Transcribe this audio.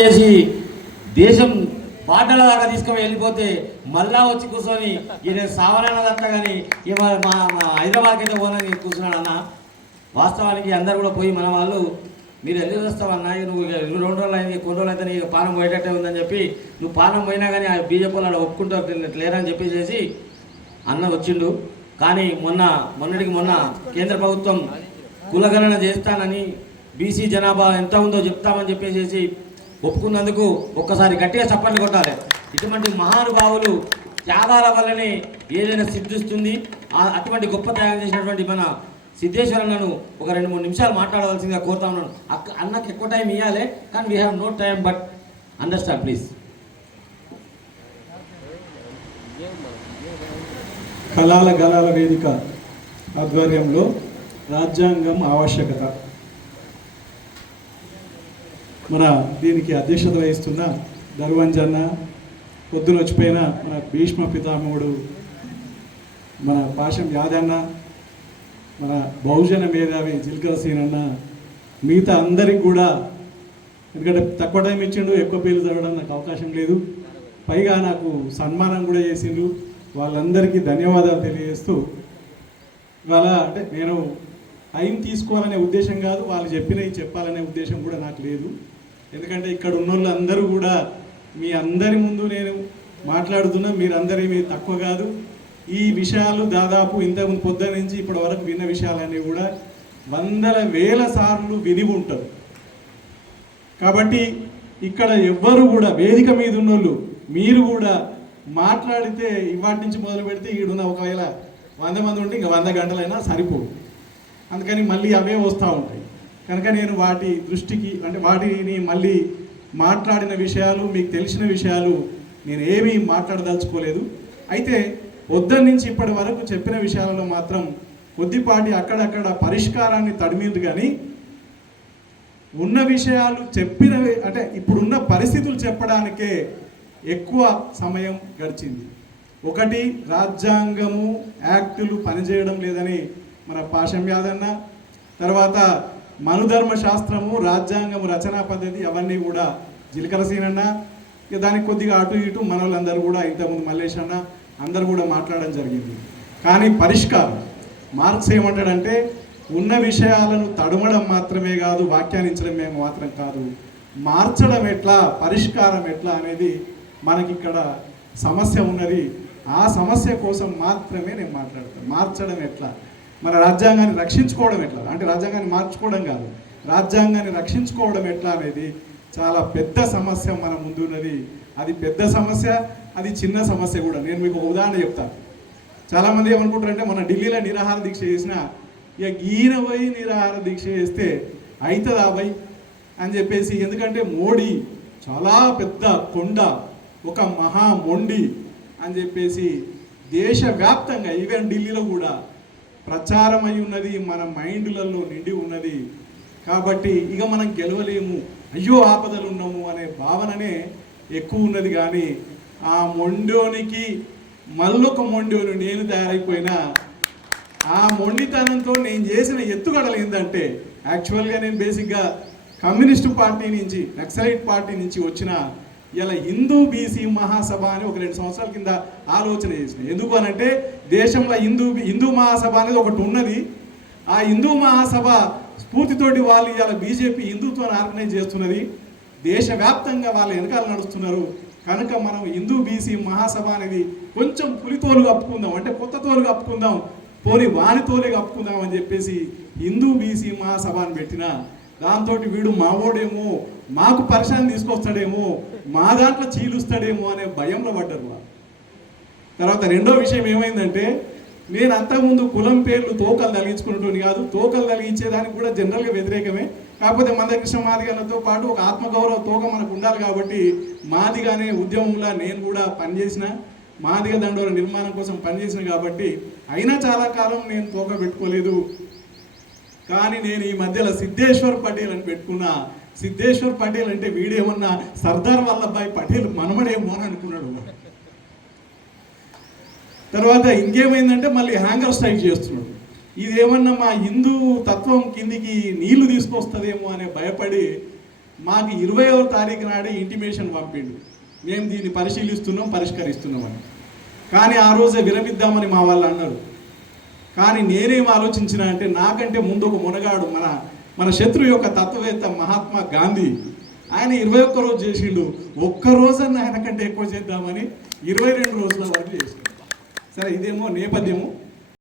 చేసి దేశం బాటల దాకా తీసుకొని వెళ్ళిపోతే మళ్ళా వచ్చి కూర్చొని ఈయన సావనదంతా కానీ మా హైదరాబాద్కి అయితే పోనని కూర్చున్నాడు అన్న. వాస్తవానికి అందరు కూడా పోయి మన వాళ్ళు మీరు ఎందుకు వస్తావన్నా, నువ్వు 2 రోజులు అయింది, కొన్ని రోజులు అయితే నీకు పానం పోయేటట్టే ఉందని చెప్పి నువ్వు పానం పోయినా కానీ ఆ బీజేపీ వాళ్ళు ఒప్పుకుంటూ లేరని చెప్పేసి అన్న వచ్చిండు. కానీ మొన్నటికి మొన్న కేంద్ర ప్రభుత్వం కులగణన చేస్తానని బీసీ జనాభా ఎంత ఉందో చెప్తామని చెప్పేసి ఒప్పుకున్నందుకు ఒక్కసారి గట్టిగా చప్పట్లు కొట్టాలి. ఇటువంటి మహానుభావులు త్యాగాల వల్లనే ఏదైనా సిద్ధిస్తుంది. అటువంటి గొప్ప త్యాగం చేసినటువంటి మన సిద్ధేశ్వరన్నను ఒక 2-3 నిమిషాలు మాట్లాడవలసిందిగా కోరుతా ఉన్నాను. అన్నకు ఎక్కువ టైం ఇవ్వాలి, కానీ we have no time, but understand please. కళాల గలాల వేదిక ఆధ్వర్యంలో రాజ్యాంగం ఆవశ్యకత మన దీనికి అధ్యక్షత వహిస్తున్న ధర్వంజన్న, పొద్దున వచ్చిపోయిన మన భీష్మ పితామహుడు మన పాశం యాదన్న, మన బహుజన మేధావి జిల్కర సీనన్న, మిగతా అందరికి కూడా, ఎందుకంటే తక్కువ టైం ఇచ్చిండు, ఎక్కువ పేర్లు చదవడం నాకు అవకాశం లేదు, పైగా నాకు సన్మానం కూడా చేసిండ్రు, వాళ్ళందరికీ ధన్యవాదాలు తెలియజేస్తూ, ఇవాళ అంటే నేను టైం తీసుకోవాలనే ఉద్దేశం కాదు, వాళ్ళు చెప్పినవి చెప్పాలనే ఉద్దేశం కూడా నాకు లేదు. ఎందుకంటే ఇక్కడ ఉన్న వాళ్ళందరూ కూడా మీ అందరి ముందు నేను మాట్లాడుతున్నా, మీరందరి మీ తక్కువ కాదు. ఈ విషయాలు దాదాపు ఇంతకుముందు పొద్దున నుంచి ఇప్పటి వరకు విన్న విషయాలన్నీ కూడా వందల వేల సార్లు విని ఉంటారు. కాబట్టి ఇక్కడ ఎవ్వరు కూడా వేదిక మీద ఉన్నోళ్ళు మీరు కూడా మాట్లాడితే ఇవాటి నుంచి మొదలు పెడితే ఈడున్న ఒకవేళ 100 మంది ఉంటే ఇంకా 100 గంటలైనా సరిపోవు. అందుకని మళ్ళీ అవే వస్తూ ఉంటాయి. కనుక నేను వాటి దృష్టికి అంటే వాటిని మళ్ళీ మాట్లాడిన విషయాలు, మీకు తెలిసిన విషయాలు నేను ఏమీ మాట్లాడదలుచుకోలేదు. అయితే పొద్దున్న నుంచి ఇప్పటి వరకు చెప్పిన విషయాలలో మాత్రం కొద్దిపాటి అక్కడక్కడ పరిష్కారాన్ని తడిమింది, కానీ ఉన్న విషయాలు చెప్పినవి అంటే ఇప్పుడున్న పరిస్థితులు చెప్పడానికే ఎక్కువ సమయం గడిచింది. ఒకటి, రాజ్యాంగము యాక్టులు పనిచేయడం లేదని మన పాశం యాదన్న, తర్వాత మనుధర్మ శాస్త్రము, రాజ్యాంగము రచనా పద్ధతి అవన్నీ కూడా జిల్కర సీనన్న, ఇక దానికి కొద్దిగా అటు ఇటు మన వాళ్ళందరూ కూడా ఇంతకుముందు మల్లేష్ అన్న అందరూ కూడా మాట్లాడడం జరిగింది. కానీ పరిష్కారం మార్క్స్ ఏమంటాడంటే ఉన్న విషయాలను తడుమడం మాత్రమే కాదు, వ్యాఖ్యానించడం మాత్రం కాదు, మార్చడం ఎట్లా, పరిష్కారం ఎట్లా అనేది మనకిక్కడ సమస్య ఉన్నది. ఆ సమస్య కోసం మాత్రమే నేను మాట్లాడతాను. మార్చడం ఎట్లా, మన రాజ్యాంగాన్ని రక్షించుకోవడం ఎట్లా, అంటే రాజ్యాంగాన్ని మార్చుకోవడం కాదు, రాజ్యాంగాన్ని రక్షించుకోవడం ఎట్లా అనేది చాలా పెద్ద సమస్య మన ముందున్నది. అది పెద్ద సమస్య, అది చిన్న సమస్య కూడా. నేను మీకు ఒక ఉదాహరణ చెప్తాను. చాలామంది ఏమనుకుంటారంటే మన ఢిల్లీలో నిరాహార దీక్ష చేసిన ఇక ఈయన పోయి నిరాహార దీక్ష చేస్తే అవుతుందా బై అని చెప్పేసి, ఎందుకంటే మోడీ చాలా పెద్ద కొండ, ఒక మహా మొండి అని చెప్పేసి దేశవ్యాప్తంగా ఈవెన్ ఢిల్లీలో కూడా ప్రచారం అయి ఉన్నది, మన మైండ్లలో నిండి ఉన్నది. కాబట్టి ఇక మనం గెలవలేము, అయ్యో ఆపదలు ఉన్నాము అనే భావననే ఎక్కువ ఉన్నది. కానీ ఆ మొండోనికి మళ్ళొక మొండోని నేను తయారైపోయినా, ఆ మొండితనంతో నేను చేసిన ఎత్తుగడలు ఏంటంటే, యాక్చువల్గా నేను బేసిక్గా కమ్యూనిస్టు పార్టీ నుంచి, నక్సలైట్ పార్టీ నుంచి వచ్చిన ఇలా హిందూ బీసీ మహాసభ అని ఒక 2 సంవత్సరాల కింద ఆలోచన చేసిన. ఎందుకు అనంటే దేశంలో హిందూ మహాసభ అనేది ఒకటి ఉన్నది. ఆ హిందూ మహాసభ స్ఫూర్తితోటి వాళ్ళు ఇలా బీజేపీ హిందుత్వాన్ని ఆర్గనైజ్ చేస్తున్నది, దేశవ్యాప్తంగా వాళ్ళ వెనకాల నడుస్తున్నారు. కనుక మనం హిందూ బీసీ మహాసభ అనేది కొంచెం పులితోలు కప్పుకుందాం, అంటే కొత్త తోలు కప్పుకుందాం, పోని వాని తోలే కప్పుకుందాం అని చెప్పేసి హిందూ బీసీ మహాసభ అని పెట్టిన. దాంతో వీడు మావోడేమో, మాకు పరిశాన్ని తీసుకొస్తాడేమో, మా దాంట్లో చీలుస్తాడేమో అనే భయంలో పడ్డారు వాళ్ళు. తర్వాత రెండో విషయం ఏమైందంటే, నేను అంతకుముందు కులం పేర్లు తోకలు తలిగించుకున్నట్టు కాదు, తోకలు తలిగించేదానికి కూడా జనరల్గా వ్యతిరేకమే. కాకపోతే మందకృష్ణ మాదిగలతో పాటు ఒక ఆత్మగౌరవ తోక మనకు ఉండాలి. కాబట్టి మాదిగానే ఉద్యమంలో నేను కూడా పనిచేసిన, మాదిగ దండోర నిర్మాణం కోసం పనిచేసిన. కాబట్టి అయినా చాలా కాలం నేను తోక పెట్టుకోలేదు. కానీ నేను ఈ మధ్యలో సిద్ధేశ్వర్ పటేల్ అని పెట్టుకున్నా. సిద్ధేశ్వర్ పటేల్ అంటే వీడేమన్నా సర్దార్ వల్లభాయ్ పటేల్ మనమడేమో అని అనుకున్నాడు. తర్వాత ఇంకేమైందంటే మళ్ళీ హ్యాంగర్ స్ట్రైక్ చేస్తున్నాడు. ఇదేమన్నా మా హిందూ తత్వం కిందికి నీళ్లు తీసుకొస్తుందేమో అనే భయపడి మాకు 20వ తారీఖు నాడే ఇంటిమేషన్ పంపిండు, మేము దీన్ని పరిశీలిస్తున్నాం, పరిష్కరిస్తున్నామని. కానీ ఆ రోజే విరమిద్దామని మా వాళ్ళు అన్నారు. కానీ నేనేం ఆలోచించిన అంటే, నాకంటే ముందు ఒక మునగాడు, మన శత్రు యొక్క తత్వవేత్త మహాత్మా గాంధీ, ఆయన 21 రోజు చేసిండు. ఒక్క రోజన్నా ఆయన కంటే ఎక్కువ చేద్దామని 22 రోజుల వరకు చేసిండు. సరే, ఇదేమో నేపథ్యము.